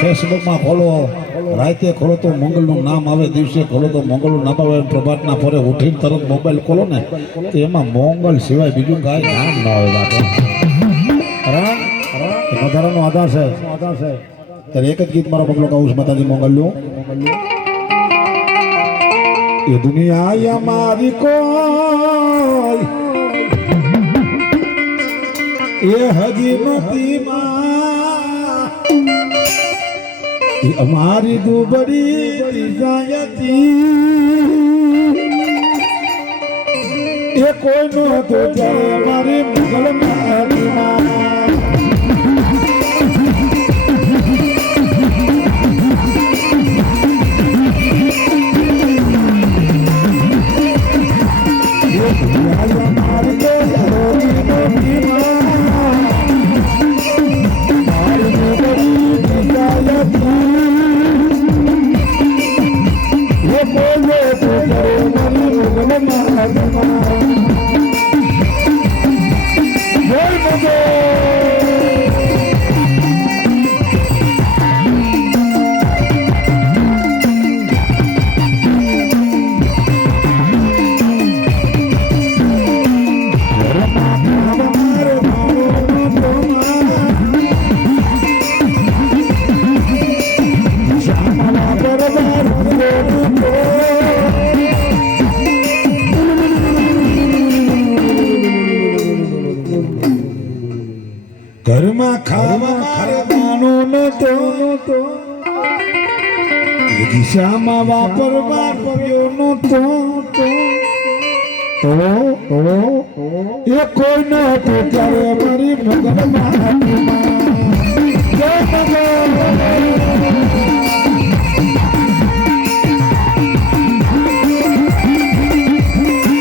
ફેસબુકમાં ખોલો, રાતે ખોલો તો મંગળનું નામ આવે, દિવસે ખોલો તો મંગળનું નામ આવે. પ્રભાતના પરે ઉઠીને તરત મોબાઈલ ખોલો ને તો એમાં મંગળ સિવાય બીજું કાંઈ નામ ન હોય. વધારાનો આધાર છે. ત્યારે એક જ ગીત મારો પગલો કહું છું માતાજી મંગળનું. એ દુનિયા મારી કોઈ એ હજી નથી માં, એ અમારી દુબળી જાયતી એ કોઈનો તો જાય અમારી મંગલમાં. ઘરમાં ખાવા નતો, દિશામાં વાપરવા પર્યો નતો, એ કોઈ નતો ત્યારે મારી મગજમાં